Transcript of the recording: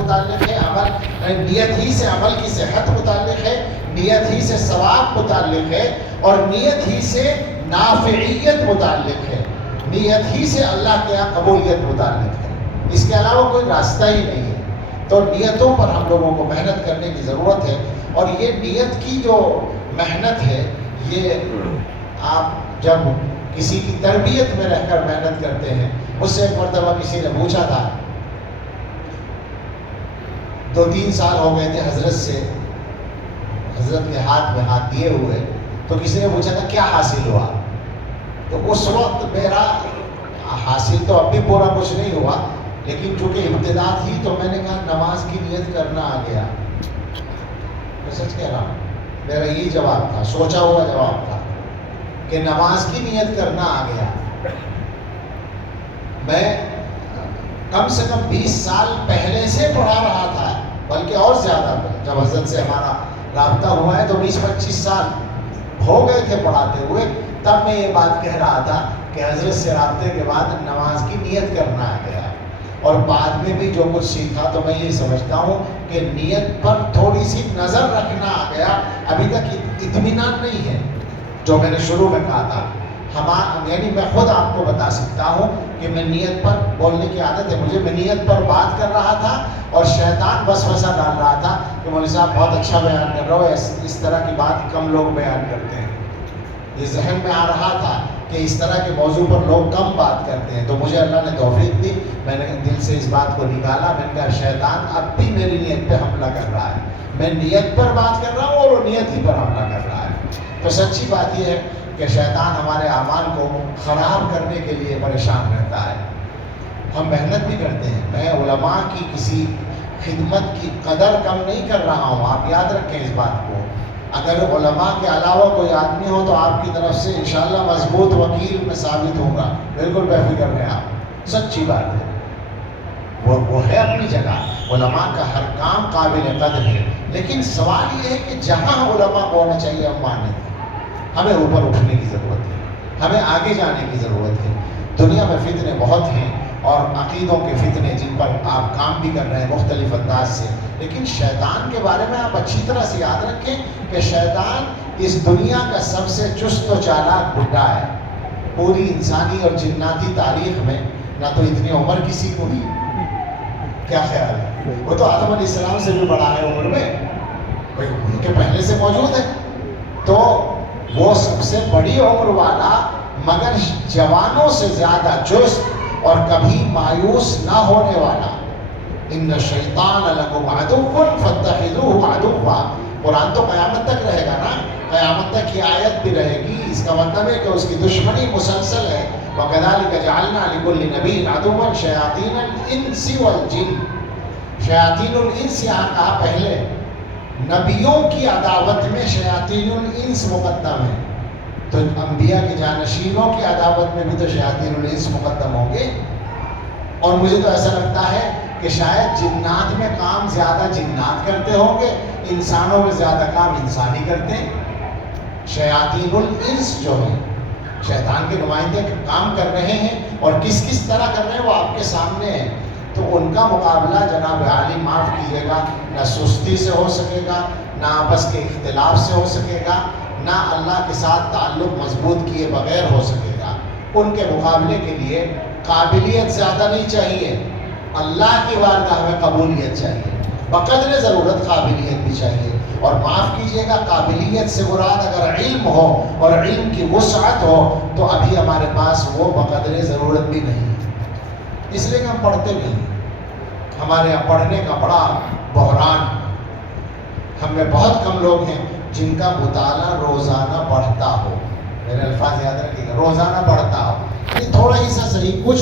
متعلق ہے، نیت ہی سے عمل کی صحت متعلق ہے، نیت ہی سے ثواب متعلق ہے، اور نیت ہی سے نافعیت متعلق ہے، نیت ہی سے اللہ کے یہاں قبولیت متعلق ہے۔ اس کے علاوہ کوئی راستہ ہی نہیں ہے۔ تو نیتوں پر ہم لوگوں کو محنت کرنے کی ضرورت ہے، اور یہ نیت کی جو محنت ہے، یہ آپ جب کسی کی تربیت میں رہ کر محنت کرتے ہیں۔ مجھ سے ایک مرتبہ کسی نے پوچھا تھا، 2-3 سال ہو گئے تھے حضرت سے، حضرت کے ہاتھ میں ہاتھ دیے ہوئے، تو کسی نے پوچھا تھا کیا حاصل ہوا؟ تو اس وقت میرا حاصل تو اب بھی پورا کچھ نہیں ہوا، لیکن چونکہ ابتدا تھی تو میں نے کہا نماز کی نیت کرنا آ گیا۔ میں سچ کہہ رہا ہوں، میرا یہی جواب تھا، سوچا ہوا جواب تھا کہ نماز کی نیت کرنا آ گیا۔ میں کم سے کم 20 سال پہلے سے پڑھا رہا تھا، بلکہ اور زیادہ، جب حضرت سے ہمارا رابطہ ہوا ہے تو 20-25 سال ہو گئے تھے پڑھاتے ہوئے، تب میں یہ بات کہہ رہا تھا کہ حضرت سے رابطے کے بعد نماز کی نیت کرنا آ گیا۔ اور بعد میں بھی جو کچھ سیکھا تو میں یہ سمجھتا ہوں کہ نیت پر تھوڑی سی نظر رکھنا آ گیا۔ ابھی تک اطمینان نہیں ہے، جو میں نے شروع میں کہا تھا۔ یعنی میں خود آپ کو بتا سکتا ہوں کہ میں نیت پر بولنے کی عادت ہے مجھے، میں نیت پر بات کر رہا تھا اور شیطان وسوسہ ڈال رہا تھا کہ مولوی صاحب بہت اچھا بیان کر رہا ہو، اس طرح کی بات کم لوگ بیان کرتے ہیں۔ یہ ذہن میں آ رہا تھا کہ اس طرح کے موضوع پر لوگ کم بات کرتے ہیں، تو مجھے اللہ نے توفیق دی، میں نے دل سے اس بات کو نکالا۔ میں نے کہا شیطان اب بھی میری نیت پہ حملہ کر رہا ہے، میں نیت پر بات کر رہا ہوں اور وہ نیت ہی پر حملہ کر رہا ہے۔ تو سچی بات یہ ہے کہ شیطان ہمارے اعمال کو خراب کرنے کے لیے پریشان رہتا ہے۔ ہم محنت بھی کرتے ہیں، میں علماء کی کسی خدمت کی قدر کم نہیں کر رہا ہوں، آپ یاد رکھیں اس بات کو۔ اگر علماء کے علاوہ کوئی آدمی ہو تو آپ کی طرف سے انشاءاللہ مضبوط وکیل میں ثابت ہوگا، بالکل بے فکر رہیں آپ، سچی بات ہے۔ وہ ہے اپنی جگہ، علماء کا ہر کام قابل قدر ہے، لیکن سوال یہ ہے کہ جہاں علماء کو ہونا چاہیے ہم مانیں، ہمیں اوپر اٹھنے کی ضرورت ہے، ہمیں آگے جانے کی ضرورت ہے۔ دنیا میں فتنے بہت ہیں، اور عقیدوں کے فتنے جن پر آپ کام بھی کر رہے ہیں مختلف انداز سے، لیکن شیطان کے بارے میں آپ اچھی طرح سے یاد رکھیں کہ شیطان اس دنیا کا سب سے چست و چالاک بڈھا ہے۔ پوری انسانی اور جناتی تاریخ میں نہ تو اتنی عمر کسی کو ہوئی، کیا خیال ہے؟ وہ تو آدم علیہ السلام سے بھی بڑا ہے عمر میں، ان کے پہلے سے موجود ہے، تو وہ سب سے بڑی عمر والا مگر جوانوں سے زیادہ چست اور کبھی مایوس نہ ہونے والا۔ ان الشیطان لکم عدو فاتخذوہ عدوا، قرآن تو قیامت تک رہے گا نا، قیامت تک یہ آیت بھی رہے گی، اس کا مطلب ہے کہ اس کی دشمنی مسلسل ہے۔ وَكَذَلِكَ جَعَلْنَا لِكُلِّ نَبِيٍّ عَدُوًّا شَيَاطِينَ الْإِنسِ وَالْجِنِّ، شیاطین الانس یہاں کہا پہلے، نبیوں کی عداوت میں شیاطین الانس مقدم ہے، تو انبیاء کے جانشینوں کی عداوت میں بھی تو شیاطین الانس مقدم ہوں گے۔ اور مجھے تو ایسا لگتا ہے کہ شاید جنات میں کام زیادہ جنات کرتے ہوں گے، انسانوں میں زیادہ کام انسان ہی کرتے ہیں۔ شیاطین الانس جو ہیں، شیطان کے نمائندے کام کر رہے ہیں، اور کس کس طرح کر رہے ہیں وہ آپ کے سامنے ہے۔ تو ان کا مقابلہ جناب عالی معاف کیجیے گا، نہ سستی سے ہو سکے گا، نہ آپس کے اختلاف سے ہو سکے گا، نہ اللہ کے ساتھ تعلق مضبوط کیے بغیر ہو سکے گا۔ ان کے مقابلے کے لیے قابلیت زیادہ نہیں چاہیے، اللہ کی بارگاہ میں قبولیت چاہیے، بقدر ضرورت قابلیت بھی چاہیے۔ اور معاف کیجیے گا، قابلیت سے مراد اگر علم ہو اور علم کی وسعت ہو تو ابھی ہمارے پاس وہ بقدر ضرورت بھی نہیں، اس لیے کہ ہم پڑھتے نہیں، ہمارے یہاں پڑھنے کا بڑا بحران، ہم میں بہت کم لوگ ہیں جن کا مطالعہ روزانہ پڑھتا ہو، میرے الفاظ یاد رکھیے گا، روزانہ پڑھتا ہو، تھوڑا ہی سا صحیح کچھ